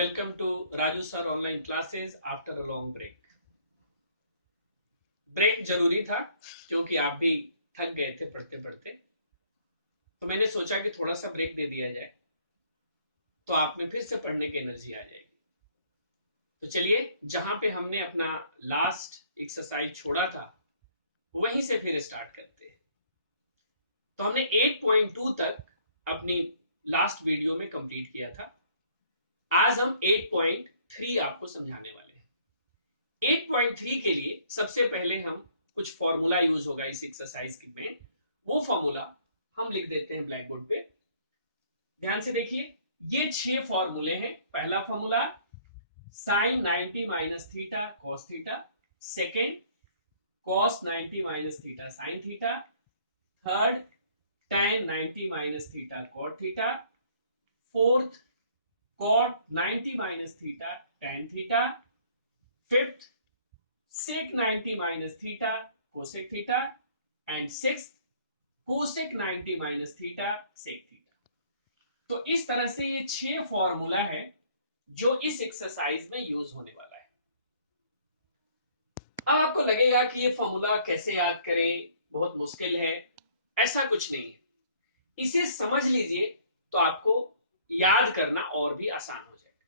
Welcome to Raju sir online classes after a long break. Break जरूरी था क्योंकि आप भी थक गए थे पढ़ते पढ़ते, तो मैंने सोचा कि थोड़ा सा ब्रेक दे दिया जाए तो आप में फिर से पढ़ने की एनर्जी आ जाएगी। तो चलिए, जहां पे हमने अपना लास्ट एक्सरसाइज छोड़ा था वहीं से फिर स्टार्ट करते हैं। तो हमने 8.2 तक अपनी लास्ट वीडियो में कंप्लीट किया था। आज हम 8.3 आपको समझाने वाले हैं। 8.3 के लिए सबसे पहले हम कुछ फॉर्मूला यूज होगा इस एक्सरसाइज में, वो फॉर्मूला हम लिख देते हैं ब्लैक बोर्ड पे। ध्यान से देखिए, ये 6 फॉर्मूले हैं। पहला formula sine 90 minus theta cos theta, second cos 90 minus theta sine theta, third tan 90 minus theta cot theta, fourth cot 90 minus theta tan theta, fifth sec 90 minus theta cosec theta, and sixth cosec 90 minus theta sec theta। तो इस तरह से ये 6 formula है जो इस exercise में use होने वाला है। अब आपको लगेगा कि ये फॉर्मूला कैसे याद करें, बहुत मुश्किल है। ऐसा कुछ नहीं है, इसे समझ लीजिए तो आपको याद करना और भी आसान हो जाएगा।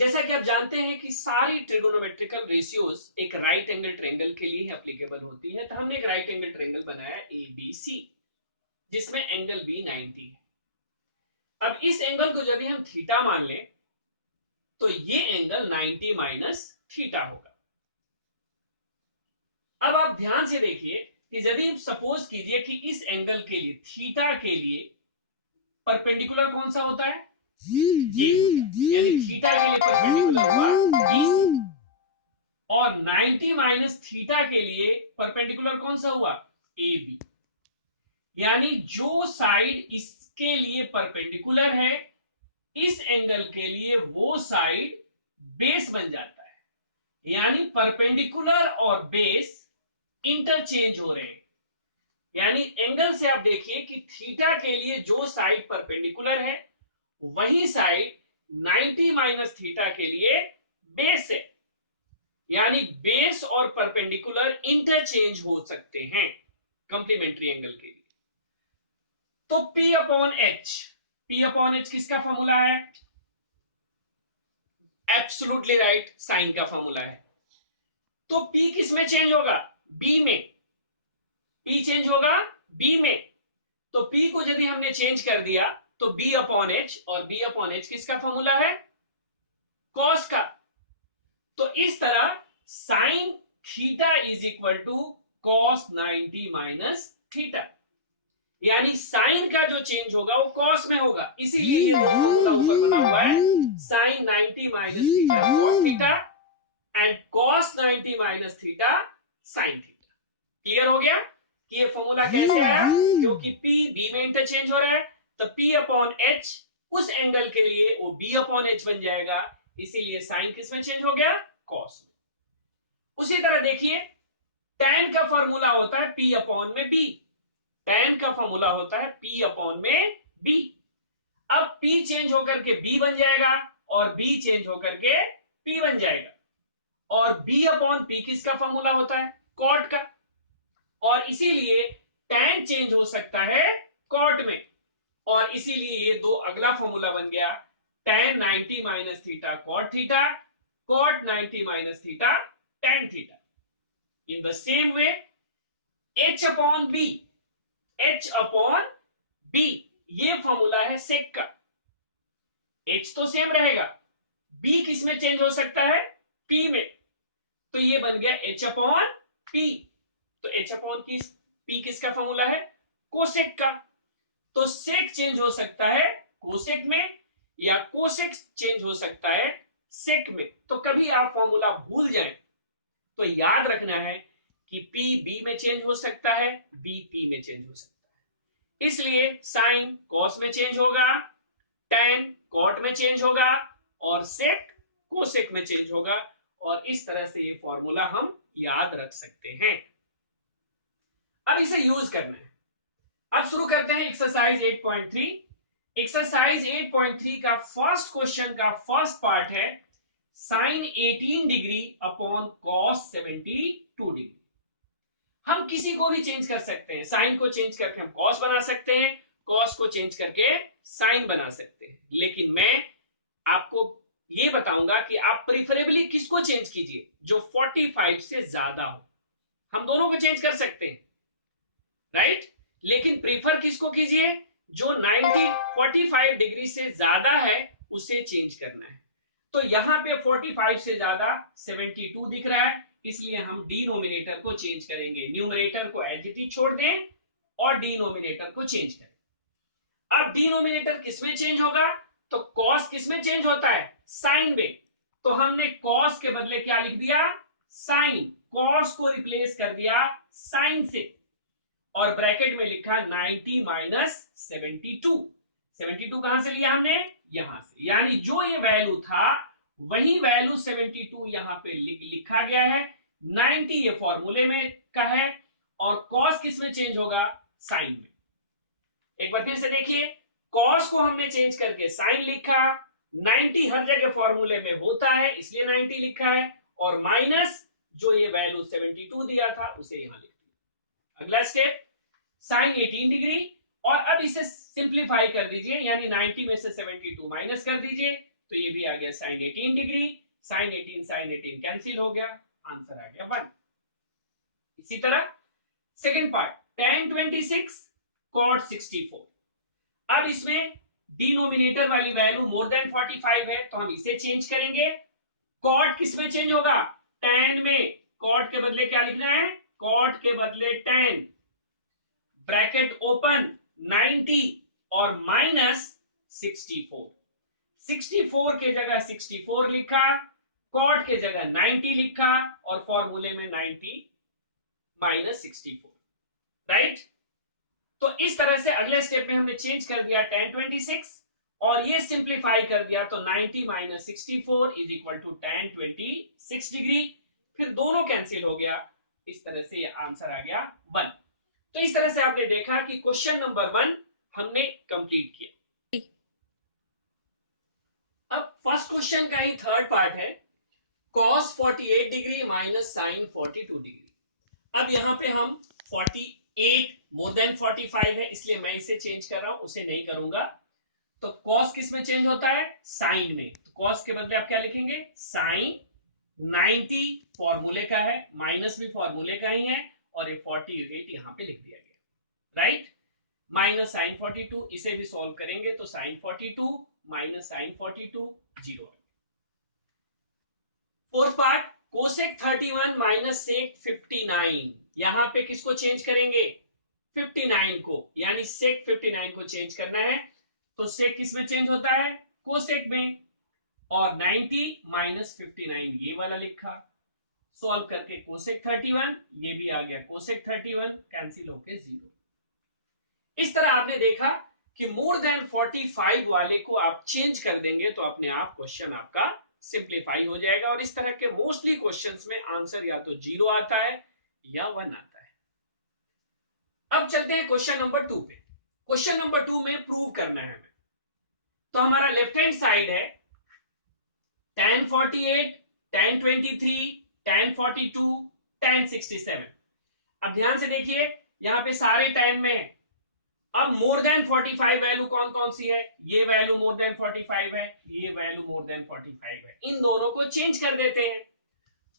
जैसा कि आप जानते हैं कि सारी ट्रिगोनोमेट्रिकल रेशियोज एक राइट एंगल ट्रायंगल के लिए एप्लीकेबल होती है। तो हमने एक राइट एंगल ट्रायंगल बनाया ABC, जिसमें एंगल B 90 है। अब इस एंगल को यदि हम थीटा मान लें तो ये एंगल 90 माइनस थीटा होगा। अब आप ध्यान से देखिए कि यदि हम सपोज कीजिए कि इस एंगल के लिए, थीटा के लिए परपेंडिकुलर कौन सा होता है? ये होता है। यानी थीटा के लिए परपेंडिकुलर हुआ E, और 90 माइनस थीटा के लिए परपेंडिकुलर कौन सा हुआ? AB। यानी जो साइड इसके लिए परपेंडिकुलर है इस एंगल के लिए, वो साइड बेस बन जाता है। यानी परपेंडिकुलर और बेस इंटरचेंज हो रहे हैं। यानी एंगल से आप देखिए कि थीटा के लिए जो साइड परपेंडिकुलर है वही साइड 90 माइनस थीटा के लिए बेस है। यानी बेस और परपेंडिकुलर इंटरचेंज हो सकते हैं कंप्लीमेंट्री एंगल के लिए। तो P अपॉन एच किसका फॉर्मूला है? एब्सोल्युटली राइट, साइन का फॉर्मूला है। तो P किस में चेंज होगा? B में। P चेंज होगा B में। तो P को यदि हमने चेंज कर दिया तो B अपॉन एच, और B अपॉन एच किसका फॉर्मूला है? कॉस का। तो इस तरह sine theta is equal to cos 90 minus theta. यानी साइन का जो चेंज होगा वो कॉस में होगा, इसीलिए ये दो फॉर्मूला ऊपर बना हुआ है, sine 90 minus theta cos theta and cos 90 minus theta sine theta. Clear हो गया कि ये फॉर्मूला कैसे आया? क्योंकि P B में इंटरचेंज हो रहा है, तो P अपॉन H उस एंगल के लिए वो B अपॉन H बन जाएगा, इसीलिए साइन किस में चेंज हो गया? कॉस में। उसी तरह देखिए, tan का फॉर्मूला होता है P अपॉन में B। tan का फॉर्मूला होता है P अपॉन में B। अब P चेंज होकर के B बन जाएगा और B चेंज होकर के P बन जाएगा। और B अपॉन P किसका फॉर्मूला होता है? कॉट का। और इसीलिए tan चेंज हो सकता है कॉट में, और इसीलिए ये दो अगला फॉर्मूला बन गया, tan 90 minus theta cot theta, cot 90 minus theta tan theta. In the same way H upon B, H upon B ये फॉर्मूला है सेक का। H तो सेम रहेगा, B किस में चेंज हो सकता है? P में। तो ये बन गया H अपॉन P। तो H अपॉन P किसका फॉर्मूला है? कोसेक का। तो सेक चेंज हो सकता है कोसेक में, या कोसेक चेंज हो सकता है सेक में। तो कभी आप फॉर्मूला भूल जाएं तो याद रखना है कि P B में चेंज हो सकता है, B P में चेंज हो सकता है। इसलिए साइन कॉस में चेंज होगा, tan कॉट में चेंज होगा, और सेक कोसेक में चेंज होगा। और इस तरह से ये फॉर्मूला हम याद रख सकते हैं। अब इसे यूज करना है। अब शुरू करते हैं एक्सरसाइज 8.3। एक्सरसाइज 8.3 का फर्स्ट क्वेश्चन का फर्स्ट पार्ट है sine 18 degree upon cos 72 degree. हम किसी को भी चेंज कर सकते हैं, साइन को चेंज करके हम कॉस बना सकते हैं, कॉस को चेंज करके साइन बना सकते हैं, लेकिन मैं आपको ये बताऊंगा कि आप प्रिफरेबली किसको चेंज कीजिए, जो 45 से ज्यादा हो। हम दोनों को चेंज कर सकते हैं, राइट, लेकिन प्रीफर किसको कीजिए, जो 45 डिग्री से ज्यादा है उसे चेंज करना है। तो यहां पे 45 से ज्यादा 72 दिख रहा है, इसलिए हम डिनोमिनेटर को चेंज करेंगे। न्यूमरेटर को एज इट इज छोड़ दें और डिनोमिनेटर को चेंज करें। अब डिनोमिनेटर किसमें चेंज होगा, तो कॉस किसमें चेंज होता है, साइन में। तो हमने कॉस के बदले क्या लिख दिया, साइन, कॉस को रिप्लेस कर दिया साइन से, और ब्रैकेट में लिखा 90 माइनस 72। 72 कहां से लिया हमने, यहां से, यानी जो ये वैल्यू था वही वैल्यू 72 यहां पे लिखा गया है। 90 ये फॉर्मूले में का है, और कॉस किस में चेंज होगा, साइन में। एक बार फिर से देखिए, कॉस को हमने चेंज करके साइन लिखा, 90 हर जगह फॉर्मूले में होता है इसलिए 90 लिखा है, और माइनस जो ये वैल्यू 72 दिया था उसे यहां लिख दिया। अगला स्टेप साइन 18 डिग्री, और अब इसे सिंप्लीफाई कर दीजिए, यानी 90 में से 72 माइनस कर दीजिए, तो ये भी आ गया साइन 18 डिग्री। साइन 18 कैंसिल हो गया, आंसर आ गया 1। इसी तरह सेकंड पार्ट tan 26 cot 64। अब इसमें डिनोमिनेटर वाली वैल्यू मोर देन 45 है, तो हम इसे चेंज करेंगे। कॉट किस में चेंज होगा, tan में। कॉट के बदले क्या लिखना है, कॉट के बदले tan, ब्रैकेट ओपन 90 और माइनस 64। 64 के जगह 64 लिखा, कॉट के जगह 90 लिखा, और फॉर्मूले में 90 माइनस 64, राइट। तो इस तरह से अगले स्टेप में हमने चेंज कर दिया tan 26, और ये सिंप्लीफाई कर दिया, तो 90 minus 64 is equal to tan 26 degree. फिर दोनों कैंसिल हो गया, इस तरह से ये आंसर आ गया 1। तो इस तरह से आपने देखा कि क्वेश्चन नंबर 1 हमने कंप्लीट किया। अब फर्स्ट क्वेश्चन का ही थर्ड पार्ट है cos 48 degree minus sine 42 degree. अब यहां पे हम 48 मोर देन 45 है, इसलिए मैं इसे चेंज कर रहा हूं, उसे नहीं करूंगा। तो cos किस में चेंज होता है, साइन में। तो cos के बदले आप क्या लिखेंगे, साइन। 90 फॉर्मूले का है, माइनस भी फॉर्मूले का ही है, और ये 48 यहां पे लिख दिया गया, राइट। माइनस साइन 42, इसे भी सॉल्व करेंगे तो sine 42 minus sine 42 zero. Fourth part cosec 31 minus sec 59। यहां पे किसको चेंज करेंगे, 59 को, यानी सेक 59 को चेंज करना है। तो सेक किस में चेंज होता है, कोसेक में, और 90 माइनस 59 ये वाला लिखा, सॉल्व करके कोसेक 31, ये भी आ गया कोसेक 31, कैंसिल होके 0। इस तरह आपने देखा कि मोर देन 45 वाले को आप चेंज कर देंगे तो अपने आप क्वेश्चन आपका सिंप्लीफाई हो जाएगा, और इस तरह के मोस्टली क्वेश्चंस में आंसर या तो 0 आता है या 1 आता है। अब चलते हैं क्वेश्चन नंबर 2 पे। क्वेश्चन नंबर 2 में प्रूव करना है हमें। तो हमारा लेफ्ट हैंड साइड है tan 48, tan 23, tan 42, tan 67। अब ध्यान से देखिए, यहां पे सारे tan में है। अब मोर देन 45 वैल्यू कौन कौन सी है, ये वैल्यू मोर देन 45 है, ये वैल्यू मोर देन 45 है, इन दोनों को चेंज कर देते हैं।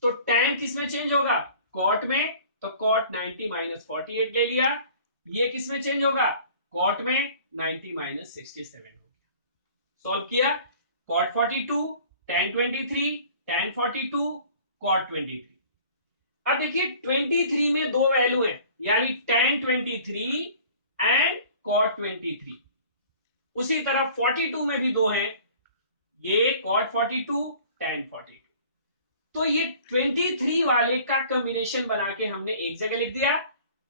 तो tan किस में चेंज होगा, cot में, तो cot 90 माइनस 48 ले लिया। ये किस में चेंज होगा, cot में, 90 माइनस 67 हो गया। सॉल्व किया, cot 42, tan 23, tan 42, cot 23। अब देखिए 23 में दो वैल्यू है, यानी tan 23 एंड cot 23। उसी तरह 42 में भी दो हैं, ये cot 42, tan 42। तो ये 23 वाले का कॉम्बिनेशन बना के हमने एक जगह लिख दिया,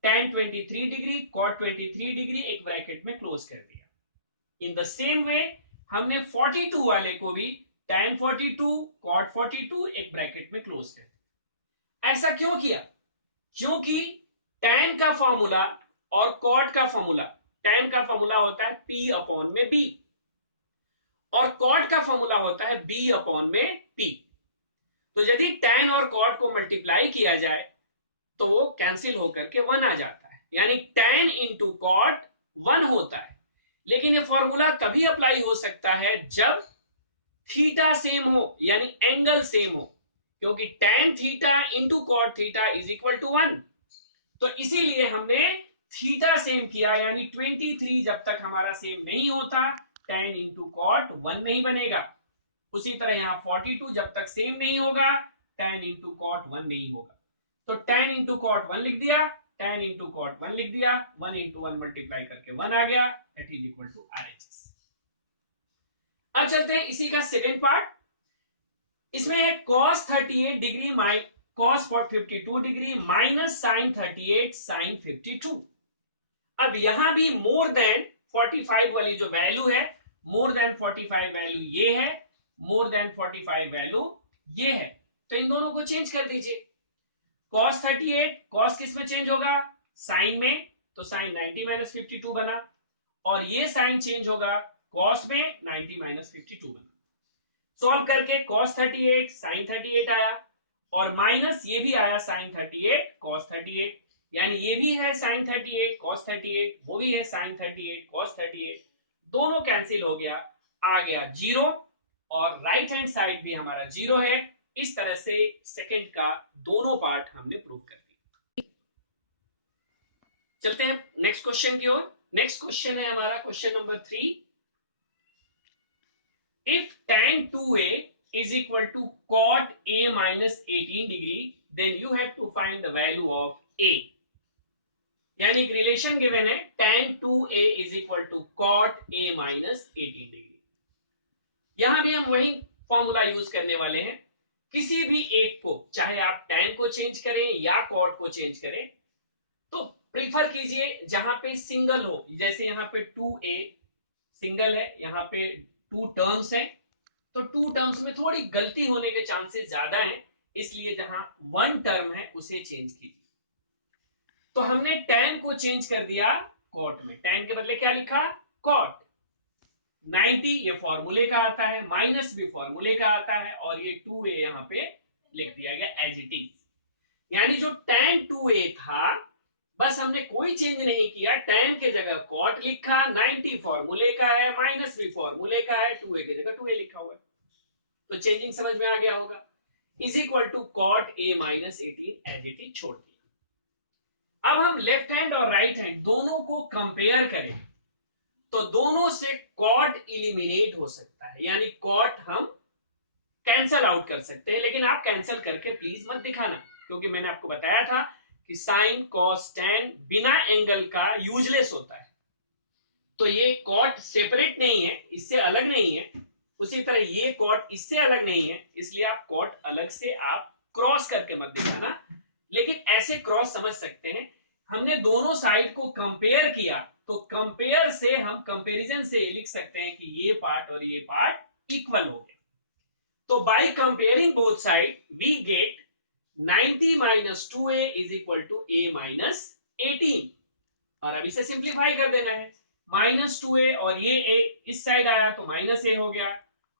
tan 23 डिग्री cot 23 डिग्री, एक ब्रैकेट में क्लोज कर दिया। इन द सेम वे हमने 42 वाले को भी tan 42 cot 42 एक ब्रैकेट में क्लोज कर दिया। ऐसा क्यों किया, क्योंकि tan का फॉर्मूला और cot का फॉर्मूला tan का फॉर्मूला होता है P अपॉन में B और cot का फॉर्मूला होता है B अपॉन में P। तो यदि tan और cot को मल्टीप्लाई किया जाए तो वो कैंसिल होकर के 1 आ जाता है, यानी tan इंटू cot 1 होता है। लेकिन ये फॉर्मूला तभी अप्लाई हो सकता है जब थीटा सेम हो, यानी एंगल सेम हो, क्योंकि tan theta into cot theta is equal to 1। तो इसीलिए हमने थीटा सेम किया, यानी 23 जब तक हमारा सेम नहीं होता tan इंटू cot 1 नहीं बनेगा। उसी तरह यहाँ 42 जब तक सेम नहीं होगा tan इंटू cot 1 नहीं होगा। तो tan इंटू cot 1 लिख दिया, tan इंटू cot 1 लिख दिया, 1 इंटू 1 मल्टीप्लाई करके 1 आ गया, that is equal to RHS। अब चलते हैं इसी का सेकंड पार्ट। इसमें है cos 38 degree cos 52 degree minus sin 38 sin 52। अब यहां भी मोर देन 45 वाली जो वैल्यू है, मोर देन 45 वैल्यू ये है, मोर देन 45 वैल्यू ये है, तो इन दोनों को चेंज कर दीजिए। cos 38 cos किस में चेंज होगा, sin में, तो sin 90 माइनस 52 बना, और ये sin चेंज होगा cos में, 90 माइनस 52 बना। सॉल्व करके cos 38 sin 38 आया, और माइनस ये भी आया sin 38 cos 38, यानी ये भी है sin 38 cos 38, वो भी है sin 38 cos 38, दोनों कैंसिल हो गया, आ गया 0, और राइट हैंड साइड भी हमारा 0 है। इस तरह से सेकंड का दोनों पार्ट हमने प्रूव कर दिया। चलते हैं नेक्स्ट क्वेश्चन की ओर। नेक्स्ट क्वेश्चन है हमारा question number 3। If tan 2a is equal to cot a minus 18 degree, then you have to find the value of a। यानी एक रिलेशन गिवन है tan 2a is equal to cot a minus 18 degree। यहां भी हम वही formula use करने वाले हैं। किसी भी एक को, चाहे आप tan को चेंज करें या cot को चेंज करें, तो प्रीफर कीजिए जहां पे सिंगल हो। जैसे यहाँ पे 2a सिंगल है, यहाँ पे 2 टर्म्स है, तो 2 टर्म्स में थोड़ी गलती होने के चांसेस ज्यादा हैं, इसलिए जहां 1 टर्म है उसे चेंज कीजिए। तो हमने tan को चेंज कर दिया cot में, tan के बदले क्या लिखा, cot। 90 ये फॉर्मूले का आता है, माइनस भी फॉर्मूले का आता है, और ये 2a यहाँ पे लिख दिया गया एज इट इज। यानी जो tan 2a था, बस हमने कोई चेंज नहीं किया, tan के जगह cot लिखा, 90 फॉर्मूले का है, माइनस भी फॉर्मूले का है, 2a के जगह 2a लिखा हुआ है, तो चेंजिंग समझ में आ गया होगा। Is equal to cot a minus 18 as it is छोड़ दिया। अब हम लेफ्ट हैंड और राइट हैंड दोनों को कंपेयर करें, तो दोनों से cot इलिमिनेट हो सकता है, यानी cot हम कैंसल आउट कर सकते हैं, लेकिन आप कैंसल करके प्लीज मत दिखाना, क्योंकि मैंने आपको बताया था कि sin cos tan बिना एंगल का यूजलेस होता है। तो ये cot सेपरेट नहीं है, इससे अलग नहीं है, उसी तरह ये cot इससे अलग नहीं है, इसलिए आप cot अलग से आप क्रॉस करके मत दिखाना। लेकिन ऐसे क्रॉस समझ सकते हैं, हमने दोनों साइड को कंपेयर किया, तो कंपेयर से हम कंपैरिजन से लिख सकते हैं कि ये पार्ट और ये पार्ट इक्वल हो गए। तो by comparing both side we get 90 minus 2a is equal to a minus 18, और अब इसे सिंप्लीफाई कर देना है। माइनस 2a और ये a इस साइड आया तो माइनस a हो गया,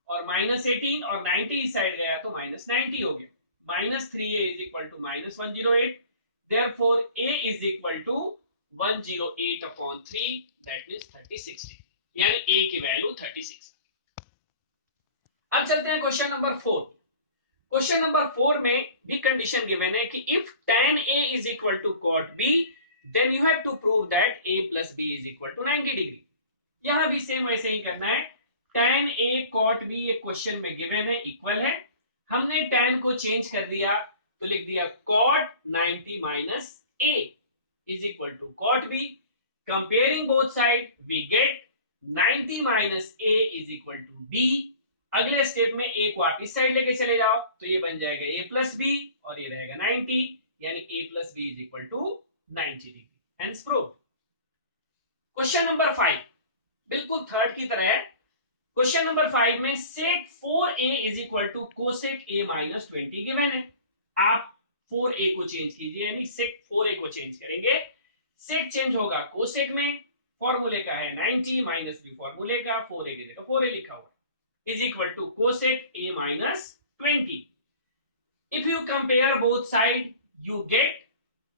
और माइनस 18 और 90 इस साइड गया तो माइनस 90 हो गया। Minus 3a is equal to minus 108, therefore a is equal to 108 upon 3, that means 36, यानी a की वैल्यू 36। अब चलते हैं क्वेश्चन नंबर 4। क्वेश्चन नंबर 4 में भी कंडीशन गिवन है कि if tan a is equal to cot b, then you have to prove that a plus b is equal to 90 degree। यहां भी सेम वैसे ही करना है, tan a cot b एक क्वेश्चन में गिवन है, इक्वल है, हमने tan को चेंज कर दिया, तो लिख दिया cot 90 minus a is equal to cot b। Comparing both side we get 90 minus a is equal to b। अगले स्टेप में a को आप इस साइड लेके चले जाओ, तो ये बन जाएगा a plus b, और ये रहेगा 90, यानी a plus b is equal to 90 degree, hence proved। Question number 5 बिल्कुल थर्ड की तरह है। क्वेश्चन नंबर 5 में sec 4a is equal to cosec a minus 20 given है। आप 4a को चेंज कीजिए, यानी sec 4a को चेंज करेंगे, sec चेंज होगा cosec में, फॉर्मूले का है 90 माइनस बी फॉर्मूले का 4a की जगह 4a लिखा हुआ है is equal to cosec a minus 20. If you compare both sides, you get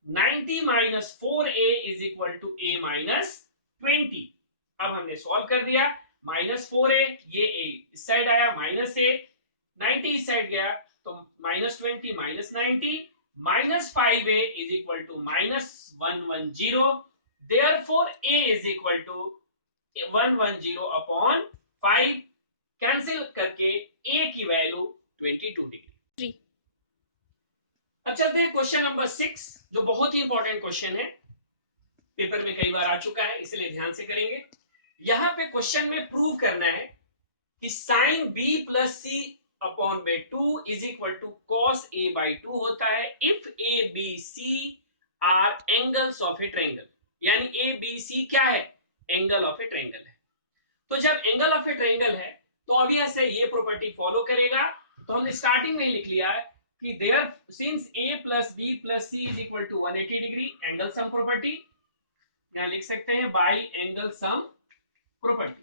90 minus 4a is equal to a minus 20. अब हमने सॉल्व कर दिया माइनस 4a ये a इस साइड आया माइनस a 90 इस साइड गया तो minus 20 minus 90 minus 5a is equal to minus 110. Therefore a is equal to 110 upon 5. Cancel करके a की वैल्यू 22 डिग्री. अब चलते हैं क्वेश्चन नंबर 6 जो बहुत ही इंपॉर्टेंट क्वेश्चन है पेपर में कई बार आ चुका है इसलिए ध्यान से करेंगे. यहां पे क्वेश्चन में प्रूव करना है कि sine b plus C upon by 2 is equal to cos a by 2 होता है if a b c are angles of a triangle. यानी a b c क्या है एंगल ऑफ ए ट्रायंगल है. तो जब एंगल ऑफ ए ट्रायंगल है तो ऑब्वियस है ये प्रॉपर्टी फॉलो करेगा. तो हमने स्टार्टिंग में लिख लिया है कि there since a plus b plus c is equal to 180 degree angle sum property यहां लिख सकते हैं by angle sum property.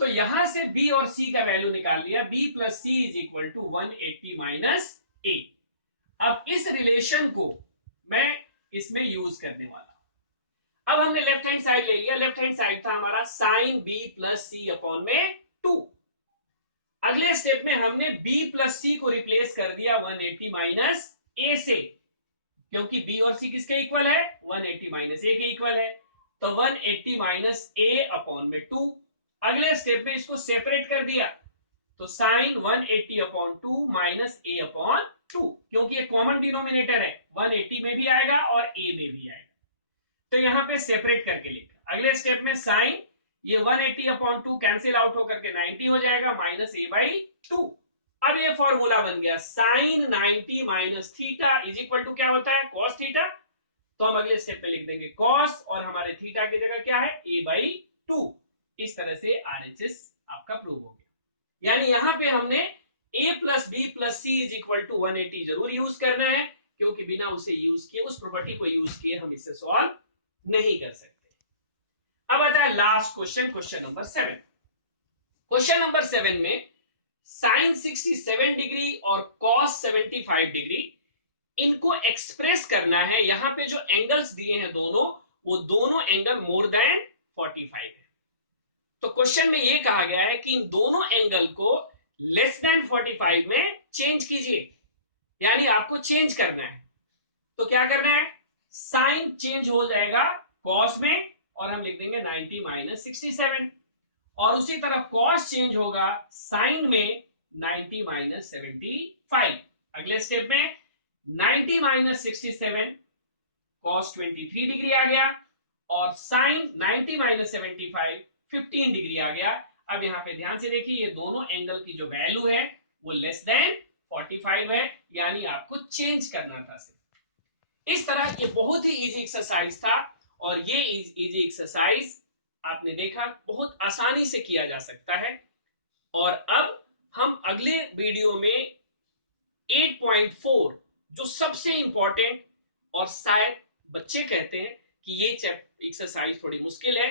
तो यहां से b और c का वैल्यू निकाल लिया b plus c is equal to 180 minus a. अब इस रिलेशन को मैं इसमें यूज करने वाला. अब हमने लेफ्ट हैंड साइड ले लिया. लेफ्ट हैंड साइड था हमारा sine b plus c upon में 2. अगले स्टेप में हमने b प्लस सी को रिप्लेस कर दिया 180 माइनस a से क्योंकि b और c किसके इक्वल है 180 माइनस a के इक्वल है. तो 180 माइनस a अपॉन में 2. अगले स्टेप में इसको सेपरेट कर दिया तो sine 180 upon 2 minus a upon 2 क्योंकि ये कॉमन डिनोमिनेटर है 180 में भी आएगा और a में भी आएगा. तो यहां पे सेपरेट करके लिखा. अगले स्टेप में साइन ये 180 अपॉन 2 कैंसिल आउट होकर के 90 हो जाएगा माइनस a बाई 2. अब ये फॉर्मूला बन गया sine 90 minus theta is equal to क्या होता है कॉस थीटा. तो हम अगले स्टेप में लिख देंगे कॉस और हमारे थीटा की जगह क्या है a बाई 2. इस तरह से RHS आपका प्रूव हो गया. यानी यहां पे हमने a plus b plus c is equal to 180 जरूर यूज करना है क्योंकि बिना उसे यूज किए उस प्रॉपर्टी को यूज किए हम इसे सॉल्व नहीं कर सकते. अब आता है last question question number 7. Question number 7 में साइन 67 डिग्री और कॉस 75 डिग्री इनको एक्सप्रेस करना है. यहां पे जो एंगल्स दिए हैं दोनों वो दोनों एंगल मोर देन 45 है. तो क्वेश्चन में ये कहा गया है कि इन दोनों एंगल को लेस देन 45 में चेंज कीजिए. यानी आपको चेंज करना है. तो क्या करना है साइन चेंज हो जाएगा कॉस में और हम लिख देंगे 90 माइनस 67 और उसी तरह कॉस चेंज होगा साइन में 90 माइनस 75. अगले स्टेप में 90 माइनस 67 कॉस 23 डिग्री आ गया और साइन 90 माइनस 75 15 डिग्री आ गया. अब यहाँ पे ध्यान से देखिए ये दोनों एंगल की जो वैल्यू है वो लेस देन 45 है यानी आपको चेंज करना था. सिर्फ इस तरह ये बहुत ही इजी एक्सरसाइज था और ये इजी एक्सरसाइज आपने देखा बहुत आसानी से किया जा सकता है. और अब हम अगले वीडियो में 8.4 जो सबसे इंपॉर्टेंट और शायद बच्चे कहते हैं कि ये एक्सरसाइज थोड़ी मुश्किल है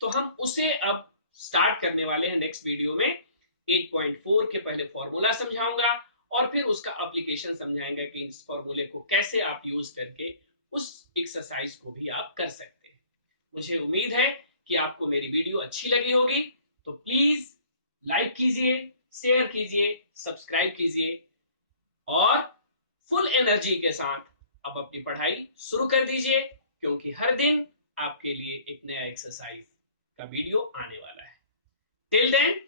तो हम उसे अब स्टार्ट करने वाले हैं नेक्स्ट वीडियो में. 8.4 के पहले फॉर्मूला समझाऊंगा और फिर उसका एप्लीकेशन समझाएंगे कि इस फॉर्मूले को कैसे आप यूज करके उस एक्सरसाइज को भी आप कर सकते हैं. मुझे उम्मीद है कि आपको मेरी वीडियो अच्छी लगी होगी. तो प्लीज लाइक कीजिए, शेयर कीजिए, सब्सक्राइब कीजिए और फुल एनर्जी के साथ अब अपनी पढ़ाई शुरू कर दीजिए क्योंकि हर दिन आपके लिए एक नया एक्सरसाइज का वीडियो आने वाला है. Till then